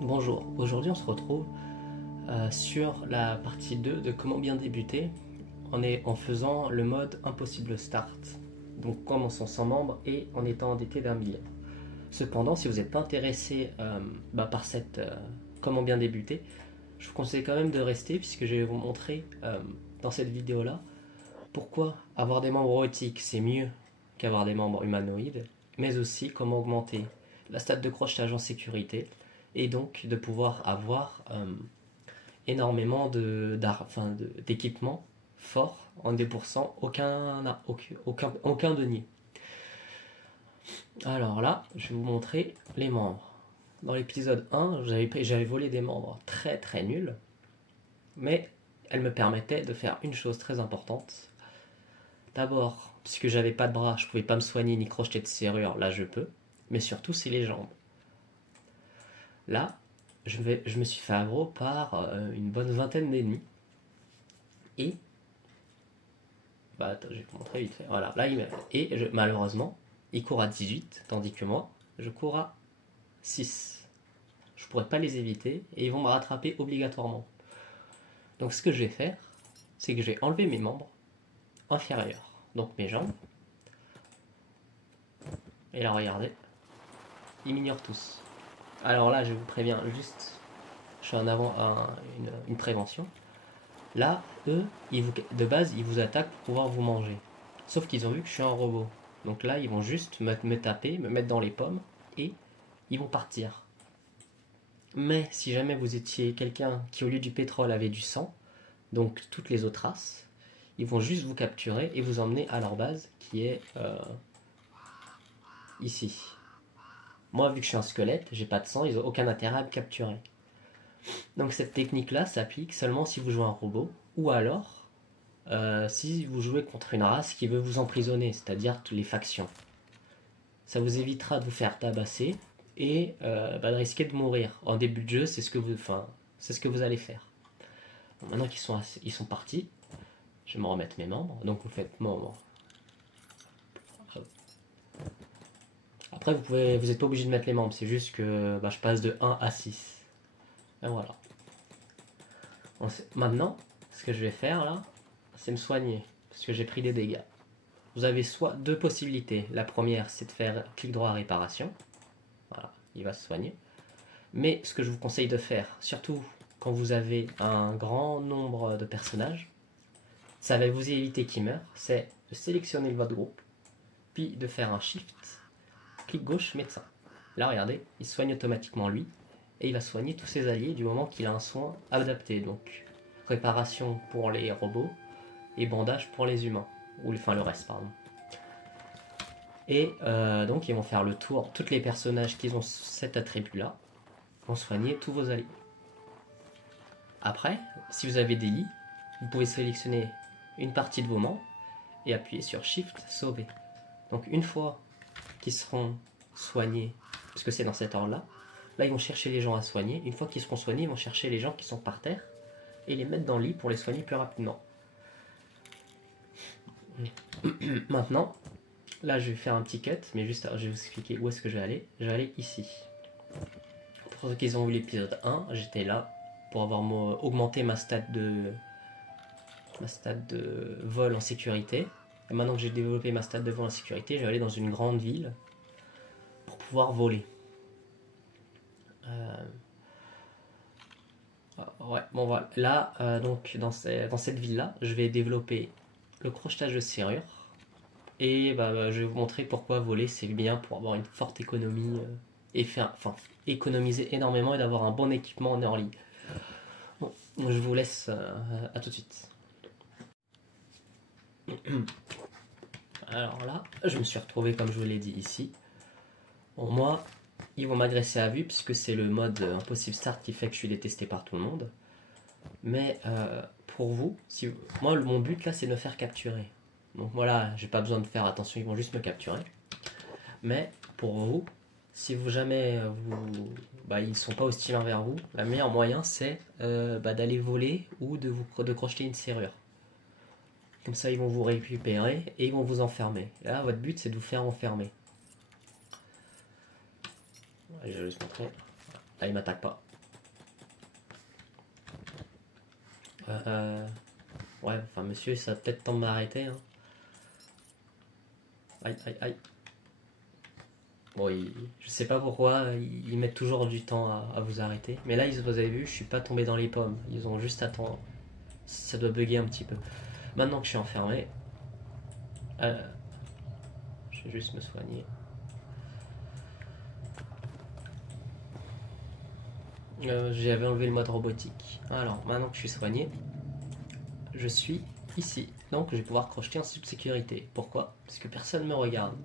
Bonjour, aujourd'hui on se retrouve sur la partie 2 de comment bien débuter en faisant le mode Impossible Start. Donc commençons sans membre et en étant endetté d'un million. Cependant, si vous n'êtes pas intéressé par cette comment bien débuter, je vous conseille quand même de rester puisque je vais vous montrer dans cette vidéo là pourquoi avoir des membres robotiques c'est mieux qu'avoir des membres humanoïdes, mais aussi comment augmenter la stat de crochetage en sécurité et donc de pouvoir avoir énormément d'équipements forts en déboursant aucun denier. Alors là, je vais vous montrer les membres. Dans l'épisode 1, j'avais volé des membres très très nuls, mais elles me permettaient de faire une chose très importante. D'abord, puisque j'avais pas de bras, je pouvais pas me soigner ni crocheter de serrure, là je peux, mais surtout c'est les jambes. Là, je me suis fait aggro par une bonne vingtaine d'ennemis. Et attends, je vais vous montrer vite fait. Voilà, là malheureusement, il court à 18, tandis que moi, je cours à 6. Je pourrais pas les éviter et ils vont me rattraper obligatoirement. Donc ce que je vais faire, c'est que je vais enlever mes membres inférieurs, donc mes jambes. Et là, regardez, ils m'ignorent tous. Alors là, je vous préviens juste, je suis en avant une prévention. Là, eux, de base, ils vous attaquent pour pouvoir vous manger. Sauf qu'ils ont vu que je suis un robot. Donc là, ils vont juste me taper, me mettre dans les pommes, et ils vont partir. Mais si jamais vous étiez quelqu'un qui, au lieu du pétrole, avait du sang, donc toutes les autres races, ils vont juste vous capturer et vous emmener à leur base, qui est ici. Moi, vu que je suis un squelette, j'ai pas de sang, ils n'ont aucun intérêt à me capturer. Donc cette technique-là s'applique seulement si vous jouez un robot, ou alors si vous jouez contre une race qui veut vous emprisonner, c'est-à-dire toutes les factions. Ça vous évitera de vous faire tabasser et de risquer de mourir. En début de jeu, c'est ce que vous allez faire. Bon, maintenant qu'ils sont partis, je vais me remettre mes membres. Donc vous faites membre. Après, vous n'êtes pas obligé de mettre les membres, c'est juste que je passe de 1 à 6. Et voilà. Maintenant, ce que je vais faire là, c'est me soigner, parce que j'ai pris des dégâts. Vous avez soit deux possibilités. La première, c'est de faire clic droit à réparation. Voilà, il va se soigner. Mais ce que je vous conseille de faire, surtout quand vous avez un grand nombre de personnages, ça va vous éviter qu'ils meurent, c'est de sélectionner votre groupe, puis de faire un shift, clic gauche, médecin. Là, regardez, il soigne automatiquement lui, et il va soigner tous ses alliés du moment qu'il a un soin adapté. Donc, réparation pour les robots et bandage pour les humains. Enfin, le reste, pardon. Et donc, ils vont faire le tour. Tous les personnages qui ont cet attribut-là vont soigner tous vos alliés. Après, si vous avez des lits, vous pouvez sélectionner une partie de vos membres et appuyer sur Shift, sauver. Donc, une fois qu'ils seront soignés, parce que c'est dans cet ordre-là, là, ils vont chercher les gens à soigner. Une fois qu'ils seront soignés, ils vont chercher les gens qui sont par terre et les mettre dans le lit pour les soigner plus rapidement. Maintenant, là, je vais faire un petit cut, mais juste, je vais vous expliquer où est-ce que je vais aller. Je vais aller ici. Pour ceux qui ont vu l'épisode 1, j'étais là pour avoir augmenté ma stat de vol en sécurité. Et maintenant que j'ai développé ma stat de vol en sécurité, je vais aller dans une grande ville pour pouvoir voler. Ouais, bon voilà. Là, donc dans cette ville-là, je vais développer le crochetage de serrure. Et je vais vous montrer pourquoi voler c'est bien pour avoir une forte économie et économiser énormément et d'avoir un bon équipement en early. Bon, je vous laisse à tout de suite. Alors là, je me suis retrouvé comme je vous l'ai dit ici. Bon, moi, ils vont m'agresser à vue puisque c'est le mode Impossible Start qui fait que je suis détesté par tout le monde. Mais pour vous, moi mon but là c'est de me faire capturer. Donc voilà, j'ai pas besoin de faire attention, ils vont juste me capturer. Mais pour vous, si vous jamais ils sont pas hostiles envers vous, le meilleur moyen c'est d'aller voler ou de crocheter une serrure. Comme ça ils vont vous récupérer et ils vont vous enfermer. Là votre but c'est de vous faire enfermer. Je vais juste montrer. Là, il m'attaque pas. Ouais, enfin, monsieur, ça va peut-être temps de m'arrêter. Hein. Aïe, aïe, aïe. Bon, je sais pas pourquoi, ils mettent toujours du temps à vous arrêter. Mais là, vous avez vu, je suis pas tombé dans les pommes. Ils ont juste attendu. Ça doit bugger un petit peu. Maintenant que je suis enfermé, je vais juste me soigner. J'avais enlevé le mode robotique. Alors, maintenant que je suis soigné, je suis ici. Donc, je vais pouvoir crocheter en sub-sécurité. Pourquoi? Parce que personne ne me regarde.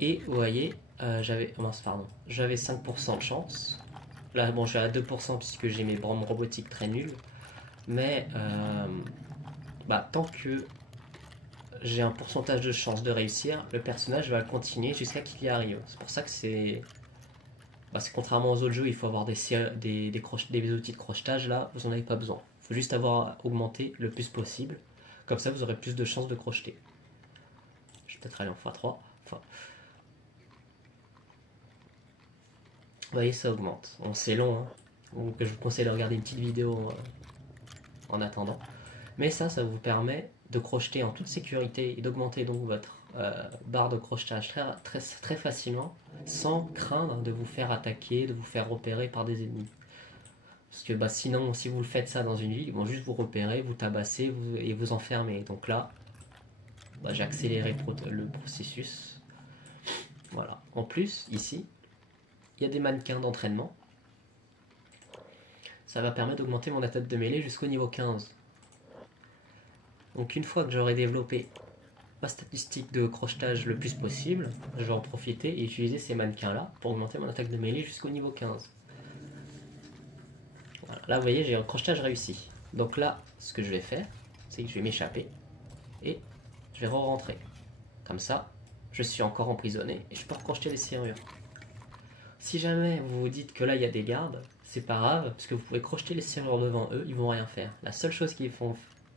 Et vous voyez, j'avais 5% de chance. Là, bon, je suis à 2% puisque j'ai mes bornes robotiques très nulles. Mais tant que j'ai un pourcentage de chance de réussir, le personnage va continuer jusqu'à qu'il y arrive. C'est pour ça que c'est... contrairement aux autres jeux, il faut avoir des outils de crochetage. Là, vous n'en avez pas besoin. Il faut juste avoir augmenté le plus possible. Comme ça, vous aurez plus de chances de crocheter. Je vais peut-être aller en x3. Enfin... Vous voyez, ça augmente. Bon, c'est long, hein. Donc, je vous conseille de regarder une petite vidéo en attendant. Mais ça vous permet de crocheter en toute sécurité et d'augmenter donc votre barre de crochetage très facilement, sans craindre de vous faire attaquer, de vous faire repérer par des ennemis. Parce que sinon, si vous le faites ça dans une ville, ils vont juste vous repérer, vous tabasser et vous enfermer. Donc là, j'ai accéléré le processus. Voilà. En plus, ici, il y a des mannequins d'entraînement. Ça va permettre d'augmenter mon attaque de mêlée jusqu'au niveau 15. Donc une fois que j'aurai développé ma statistique de crochetage le plus possible, je vais en profiter et utiliser ces mannequins là pour augmenter mon attaque de mêlée jusqu'au niveau 15. Voilà. Là vous voyez, j'ai un crochetage réussi. Donc là, ce que je vais faire, c'est que je vais m'échapper et je vais re-rentrer. Comme ça, je suis encore emprisonné et je peux recrocheter les serrures. Si jamais vous vous dites que là il y a des gardes, c'est pas grave, parce que vous pouvez crocheter les serrures devant eux, ils vont rien faire. La seule chose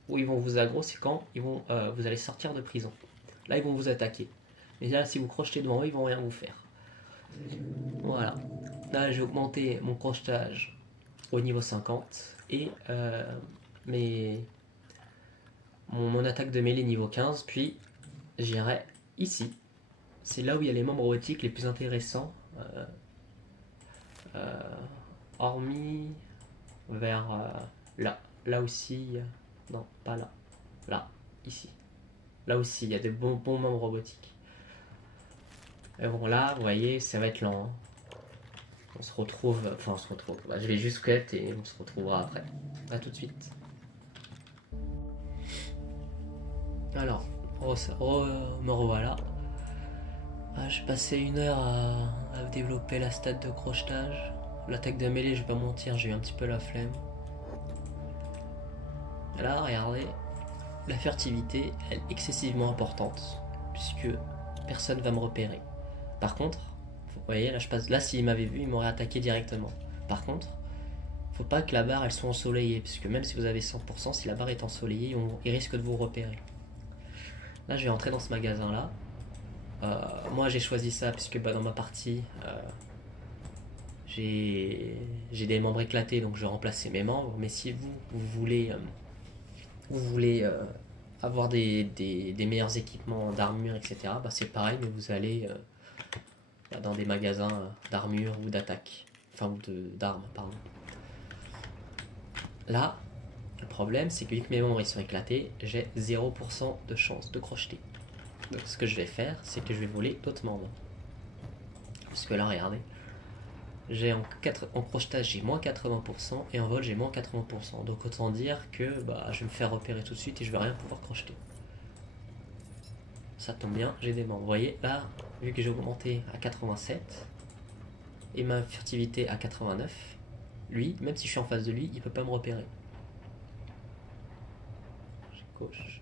où ils vont vous aggro, c'est quand vous allez sortir de prison. Là ils vont vous attaquer. Mais là si vous crochetez devant eux, ils vont rien vous faire. Voilà. Là j'ai augmenté mon crochetage au niveau 50 et mon attaque de mêlée niveau 15, puis j'irai ici. C'est là où il y a les membres robotiques les plus intéressants. Hormis vers là aussi, non pas là, ici, là aussi il y a des bons membres robotiques. Et bon là vous voyez ça va être lent, hein. On se retrouve, je vais juste cut et on se retrouvera après. A tout de suite. Alors me revoilà. J'ai passé 1 heure à développer la stat de crochetage. L'attaque de mêlée, je vais pas mentir, j'ai eu un petit peu la flemme. Là, regardez, la furtivité, elle est excessivement importante, puisque personne va me repérer. Par contre, vous voyez, là s'il m'avait vu, il m'aurait attaqué directement. Par contre, faut pas que la barre elle soit ensoleillée, puisque même si vous avez 100%, si la barre est ensoleillée, il risque de vous repérer. Là, je vais entrer dans ce magasin là. Moi j'ai choisi ça puisque dans ma partie j'ai des membres éclatés, donc je vais remplacer mes membres. Mais si vous voulez avoir des meilleurs équipements d'armure, etc., c'est pareil, mais vous allez dans des magasins d'armure ou d'attaque, enfin ou d'armes, pardon. Là, le problème c'est que vu que mes membres ils sont éclatés, j'ai 0% de chance de crocheter. Donc ce que je vais faire, c'est que je vais voler d'autres membres. Puisque là, regardez, en crochetage j'ai moins 80% et en vol j'ai moins 80%. Donc autant dire que je vais me faire repérer tout de suite et je vais rien pouvoir crocheter. Ça tombe bien, j'ai des membres. Vous voyez, là, vu que j'ai augmenté à 87 et ma furtivité à 89, lui, même si je suis en face de lui, il peut pas me repérer. J'ai gauche.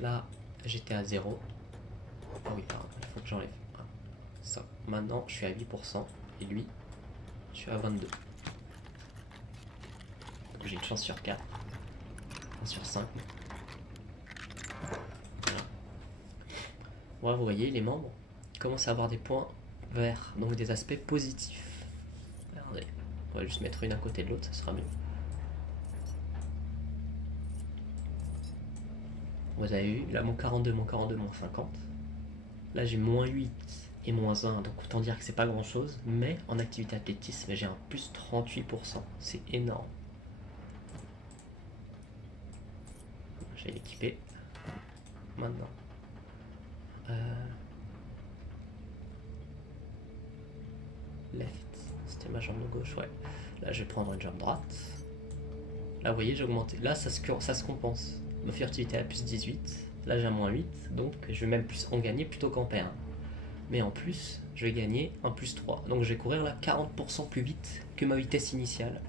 Là, j'étais à 0. Ah oui, pardon, il faut que j'enlève ça. Maintenant, je suis à 8% et lui, je suis à 22. J'ai une chance sur 4. 1 sur 5. Voilà. Voilà, vous voyez, les membres commencent à avoir des points verts, donc des aspects positifs. Regardez, on va juste mettre une à côté de l'autre, ça sera mieux. Vous avez vu, là mon 42, moins 50. Là j'ai moins 8 et moins 1, donc autant dire que c'est pas grand chose, mais en activité athlétisme j'ai un plus 38%, c'est énorme. Je vais l'équiper maintenant. Left, c'était ma jambe de gauche, ouais. Là je vais prendre une jambe droite. Là vous voyez j'ai augmenté, là ça se compense. Ma furtivité à plus 18, là j'ai un moins 8, donc je vais même plus en gagner plutôt qu'en perdre. Mais en plus, je vais gagner un plus 3. Donc je vais courir là 40% plus vite que ma vitesse initiale.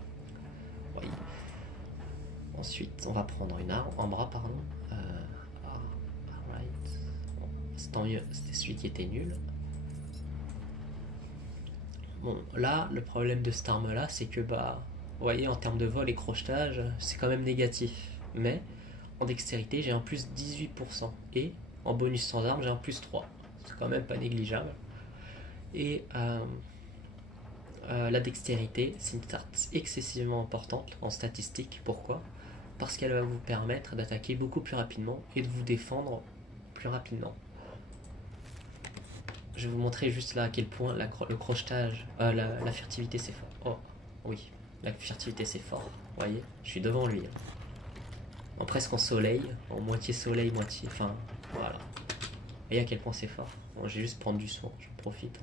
Oui. Ensuite, on va prendre une arme, un bras, pardon. Right. Bon, c'était celui qui était nul. Bon, là, le problème de cette arme-là, c'est que, bah, vous voyez, en termes de vol et crochetage, c'est quand même négatif. Mais, en dextérité, j'ai un plus 18%. Et, en bonus sans arme, j'ai un plus 3. C'est quand même pas négligeable. Et la dextérité, c'est une start excessivement importante en statistique. Pourquoi? Parce qu'elle va vous permettre d'attaquer beaucoup plus rapidement et de vous défendre plus rapidement. Je vais vous montrer juste là à quel point le crochetage, la furtivité c'est fort. Oh, oui, la furtivité c'est fort. Vous voyez, je suis devant lui. En presque en soleil, en moitié soleil, moitié... Enfin, voilà. Vous voyez à quel point c'est fort. Bon, je vais juste prendre du soin, je profite.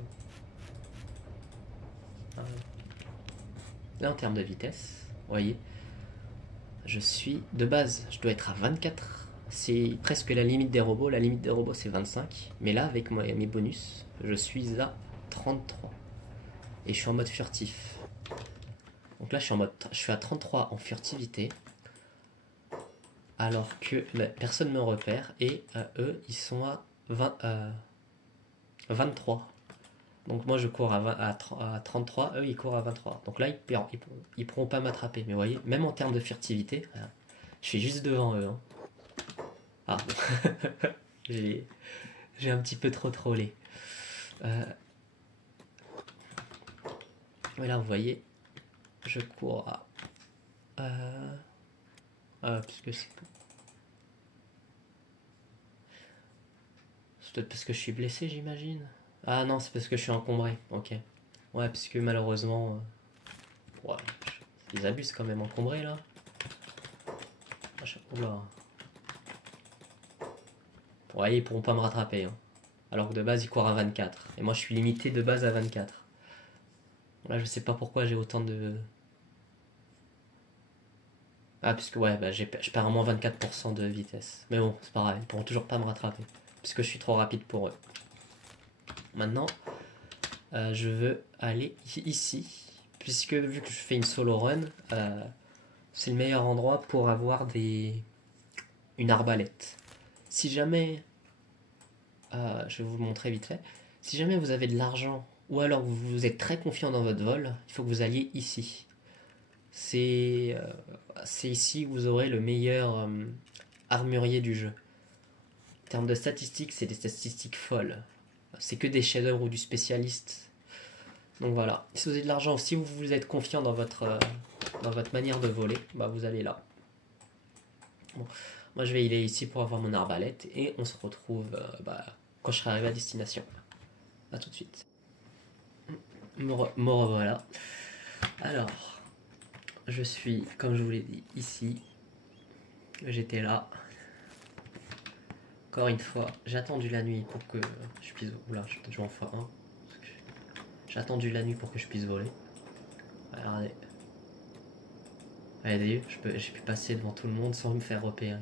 Là en termes de vitesse, vous voyez, je suis de base, je dois être à 24. C'est presque la limite des robots. La limite des robots c'est 25. Mais là avec mes bonus, je suis à 33. Et je suis en mode furtif. Donc là je suis à 33 en furtivité. Alors que personne ne me repère. Et eux ils sont à 23. Donc moi je cours à 33, eux ils courent à 23. Donc là ils pourront pas m'attraper. Mais vous voyez, même en termes de furtivité, je suis juste devant eux. Hein. Ah, j'ai un petit peu trop trollé. Mais là vous voyez, je cours à... parce que c'est peut-être parce que je suis blessé j'imagine. Ah non, c'est parce que je suis encombré, ok. Ouais, parce que malheureusement... ouais, ils abusent quand même encombrés là. Oula. Vous voyez, ils pourront pas me rattraper. Hein. Alors que de base, ils courent à 24. Et moi, je suis limité de base à 24. Là, je sais pas pourquoi j'ai autant de... Ah, puisque ouais, bah, je perds à moins 24% de vitesse. Mais bon, c'est pas grave, ils pourront toujours pas me rattraper. Puisque je suis trop rapide pour eux. Maintenant, je veux aller ici. Puisque vu que je fais une solo run, c'est le meilleur endroit pour avoir une arbalète. Si jamais... je vais vous montrer vite fait. Si jamais vous avez de l'argent ou alors vous êtes très confiant dans votre vol, il faut que vous alliez ici. C'est ici que vous aurez le meilleur armurier du jeu. En termes de statistiques, c'est des statistiques folles. C'est que des chefs-d'œuvre ou du spécialiste. Donc voilà. Si vous avez de l'argent, si vous êtes confiant dans votre manière de voler, bah vous allez là. Bon. Moi je vais aller ici pour avoir mon arbalète et on se retrouve quand je serai arrivé à destination. A tout de suite. Me revoilà. Alors, je suis, comme je vous l'ai dit, ici. J'étais là. Encore une fois, j'ai attendu la nuit pour que je puisse... Oula, je vais peut-être jouer en x1. J'ai attendu la nuit pour que je puisse voler. Regardez. Allez, j'ai pu passer devant tout le monde sans me faire repérer.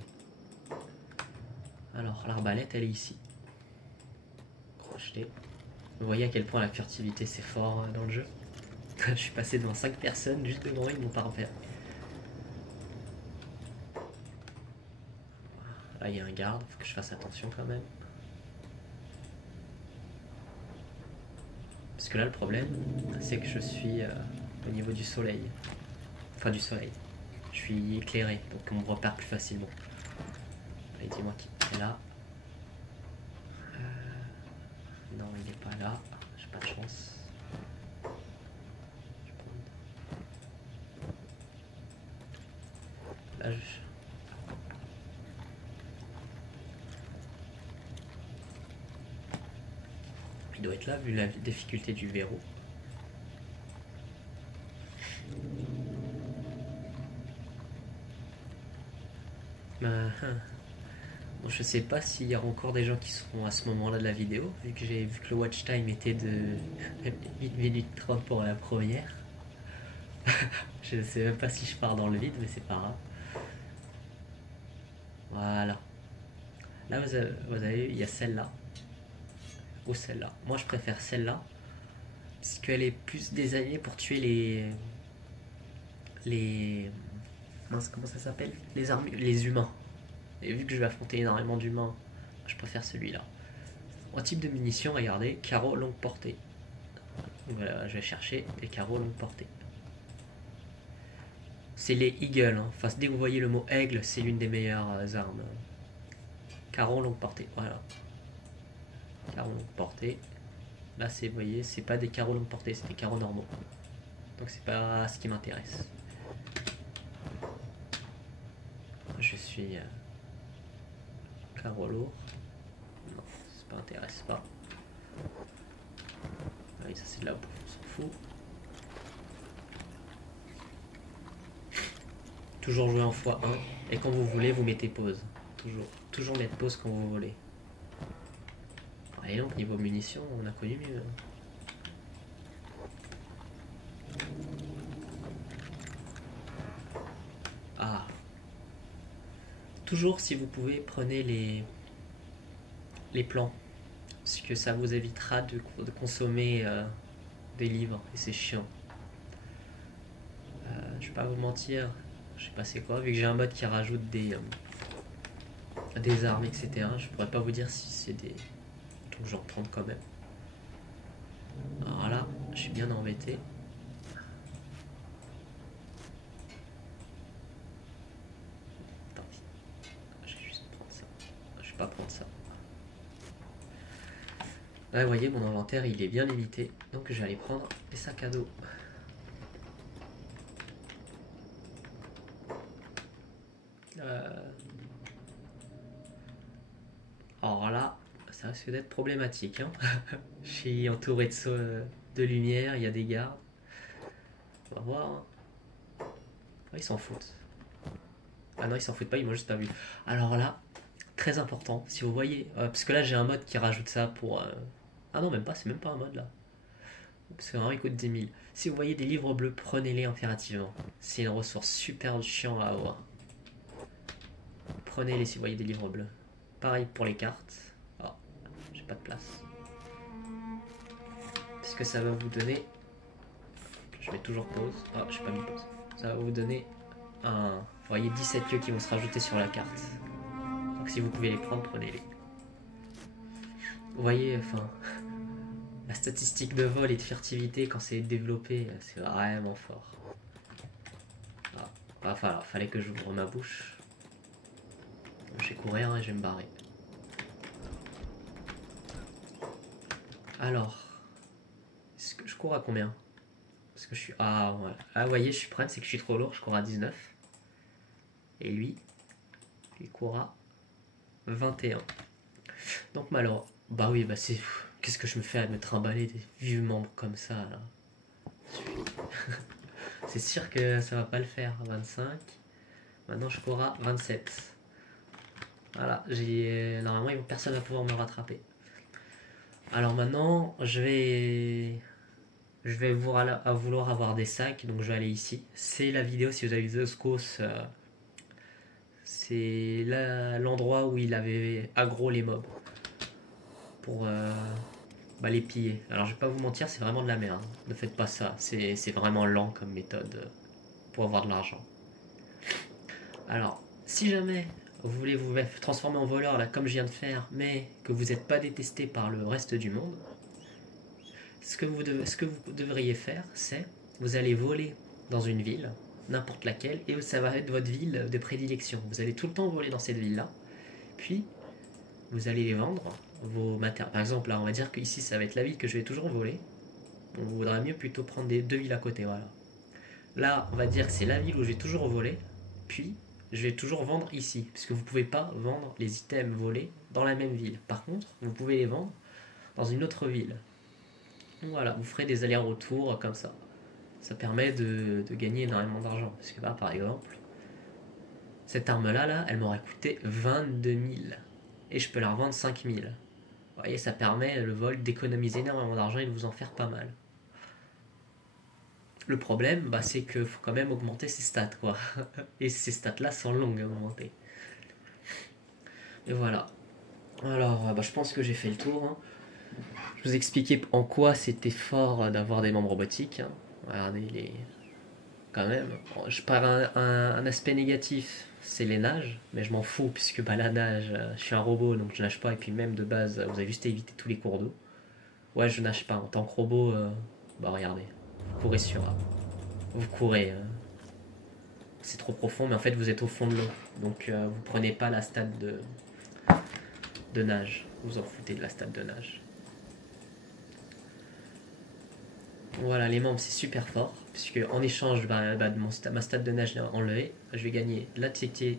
Alors, l'arbalète, elle est ici. Crocheté. Vous voyez à quel point la furtivité c'est fort dans le jeu. Je suis passé devant 5 personnes, juste devant eux, ils m'ont pas repéré. Là, il y a un garde, faut que je fasse attention quand même. Parce que là, le problème, c'est que je suis au niveau du soleil. Enfin, du soleil. Je suis éclairé, donc on me repère plus facilement. Allez, dis-moi qui est là. Non, il n'est pas là. J'ai pas de chance. Là, il doit être là vu la difficulté du verrou. Bon, je sais pas s'il y aura encore des gens qui seront à ce moment-là de la vidéo, vu que j'ai vu que le watch time était de 8 minutes 30 pour la première. Je sais même pas si je pars dans le vide, mais c'est pas grave. Voilà. Là, vous avez il y a celle-là. Ou celle-là. Moi, je préfère celle-là. Parce qu'elle est plus désignée pour tuer les... Mince, comment ça s'appelle? Les humains. Et vu que je vais affronter énormément d'humains, je préfère celui-là. En type de munitions, regardez, carreau longue portée. Voilà, je vais chercher des carreaux longue portée. C'est les Eagles, hein. Enfin, dès que vous voyez le mot aigle, c'est l'une des meilleures armes. Carreau longue portée, voilà. Carreau longue portée. Là, vous voyez, c'est pas des carreaux longue portée, c'est des carreaux normaux. Donc c'est pas ce qui m'intéresse. Je suis carreau lourd. Non, ça m'intéresse pas. Oui, ça c'est de la bouffe, on s'en fout. Toujours jouer en x1. Et quand vous voulez, vous mettez pause. Toujours mettre pause quand vous voulez. Et donc, niveau munitions, on a connu mieux. Ah. Toujours, si vous pouvez, prenez les plans. Parce que ça vous évitera de consommer des livres. Et c'est chiant. Je vais pas vous mentir. Je sais pas c'est quoi. Vu que j'ai un mode qui rajoute des armes, etc. Je pourrais pas vous dire si c'est des... Donc je vais reprendre quand même. Alors là, je suis bien embêté. Tant pis. Je vais juste prendre ça. Je vais pas prendre ça. Ouais, vous voyez, mon inventaire, il est bien limité. Donc je vais aller prendre les sacs à dos. Alors là, ça risque d'être problématique. Hein. Je suis entouré de lumière, il y a des gardes. On va voir. Hein. Ah, ils s'en foutent. Ah non, ils s'en foutent pas, ils m'ont juste pas vu. Alors là, très important, si vous voyez... parce que là, j'ai un mode qui rajoute ça pour... Ah non, même pas, c'est même pas un mode là. Parce que vraiment, il coûte 10 000. Si vous voyez des livres bleus, prenez-les impérativement. C'est une ressource super chiant à avoir. Prenez-les si vous voyez des livres bleus. Pareil pour les cartes. Oh, j'ai pas de place. Puisque ça va vous donner... Je mets toujours pause. Oh, j'ai pas mis pause. Ça va vous donner un... Vous voyez 17 lieux qui vont se rajouter sur la carte. Donc si vous pouvez les prendre, prenez-les. Vous voyez, enfin... La statistique de vol et de furtivité, quand c'est développé, c'est vraiment fort. Ah, enfin, fallait que j'ouvre ma bouche. Je vais courir et je vais me barrer. Alors, est-ce que je cours à combien? Parce que je suis... Ah, voilà. Ah, vous voyez, je suis prêt, c'est que je suis trop lourd, je cours à 19. Et lui, il court à 21. Donc, malheureusement... Bah oui, bah c'est... Qu'est-ce que je me fais à me trimballer des vieux membres comme ça, là? C'est sûr que ça va pas le faire. 25. Maintenant, je cours à 27. Voilà, normalement, personne va pouvoir me rattraper. Alors maintenant, je vais vouloir avoir des sacs, donc je vais aller ici. C'est la vidéo, si vous avez vu The Scos, c'est l'endroit où il avait aggro les mobs pour les piller. Alors je vais pas vous mentir, c'est vraiment de la merde. Ne faites pas ça, c'est vraiment lent comme méthode pour avoir de l'argent. Alors, si jamais vous voulez vous transformer en voleur, là, comme je viens de faire, mais que vous n'êtes pas détesté par le reste du monde, ce que vous devriez faire, c'est vous allez voler dans une ville, n'importe laquelle, et ça va être votre ville de prédilection. Vous allez tout le temps voler dans cette ville-là, puis vous allez les vendre, vos matériaux. Par exemple, là, on va dire que ici, ça va être la ville que je vais toujours voler. On vaudrait mieux plutôt prendre des deux villes à côté, voilà. Là, on va dire que c'est la ville où je vais toujours voler, puis je vais toujours vendre ici, puisque vous ne pouvez pas vendre les items volés dans la même ville. Par contre, vous pouvez les vendre dans une autre ville. Donc voilà, vous ferez des allers-retours comme ça. Ça permet de gagner énormément d'argent. Parce que là, par exemple, cette arme-là, là, elle m'aurait coûté 22 000. Et je peux la revendre 5 000. Vous voyez, ça permet le vol d'économiser énormément d'argent et de vous en faire pas mal. Le problème, bah, c'est qu'il faut quand même augmenter ses stats, quoi. Et ces stats-là sont longues à augmenter. Et voilà. Alors, bah, je pense que j'ai fait le tour. Hein. Je vous ai expliqué en quoi c'était fort d'avoir des membres robotiques. Hein. Regardez, les... quand même. Je pars un aspect négatif, c'est les nages, mais je m'en fous, puisque bah, la nage, je suis un robot, donc je nage pas, et puis même de base, vous avez juste à éviter tous les cours d'eau. Ouais, je nage pas. En tant que robot, bah regardez, vous courez sur... vous courez... c'est trop profond, mais en fait vous êtes au fond de l'eau. Donc vous prenez pas la stade de nage. Vous en foutez de la stade de nage. Voilà, les membres c'est super fort, puisque en échange de ma stade de nage enlevée, je vais gagner l'activité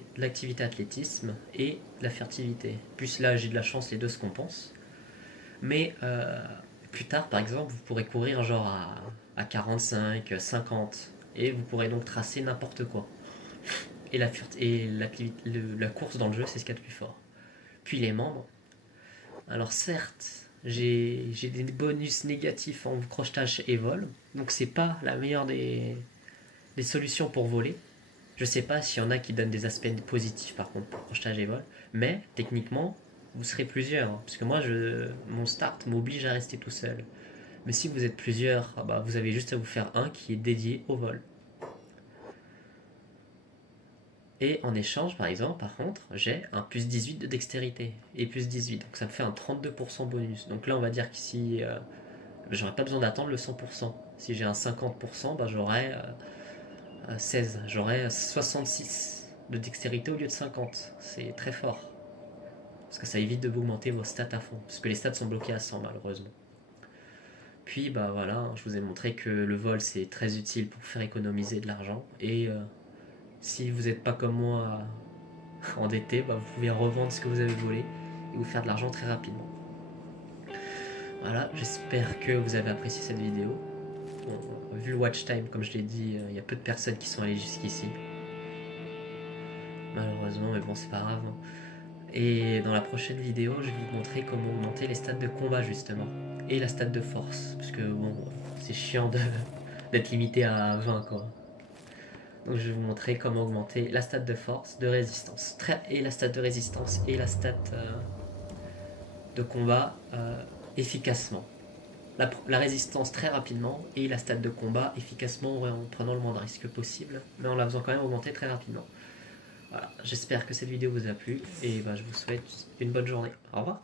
athlétisme et la fertilité. Plus là j'ai de la chance, les deux se compensent. Mais plus tard par exemple, vous pourrez courir genre à 45, 50, et vous pourrez donc tracer n'importe quoi. Et la course dans le jeu, c'est ce qu'il y a de plus fort. Puis les membres. Alors certes, j'ai des bonus négatifs en crochetage et vol. Donc c'est pas la meilleure des solutions pour voler. Je sais pas s'il y en a qui donnent des aspects positifs par contre pour crochetage et vol. Mais techniquement, vous serez plusieurs. Hein, parce que moi, mon start m'oblige à rester tout seul. Mais si vous êtes plusieurs, bah, vous avez juste à vous faire un qui est dédié au vol. Et en échange, par exemple, par contre, j'ai un plus 18 de dextérité et plus 18. Donc ça me fait un 32% bonus. Donc là, on va dire qu'ici, j'aurais pas besoin d'attendre le 100%. Si j'ai un 50%, bah, j'aurais 16. J'aurais 66 de dextérité au lieu de 50. C'est très fort. Parce que ça évite de vous augmenter vos stats à fond. Parce que les stats sont bloqués à 100 malheureusement. Puis bah voilà, je vous ai montré que le vol c'est très utile pour faire économiser de l'argent. Et si vous n'êtes pas comme moi endetté, bah, vous pouvez revendre ce que vous avez volé et vous faire de l'argent très rapidement. Voilà, j'espère que vous avez apprécié cette vidéo. Bon, vu le watch time, comme je l'ai dit, il y a peu de personnes qui sont allées jusqu'ici. Malheureusement, mais bon, c'est pas grave. Et dans la prochaine vidéo, je vais vous montrer comment augmenter les stats de combat justement. Et la stat de force. Parce que bon, c'est chiant d'être limité à 20 quoi. Donc je vais vous montrer comment augmenter la stat de force, de résistance, et la stat de résistance et la stat de combat efficacement. La résistance très rapidement et la stat de combat efficacement en prenant le moins de risques possible, mais en la faisant quand même augmenter très rapidement. Voilà, j'espère que cette vidéo vous a plu et bah, je vous souhaite une bonne journée. Au revoir.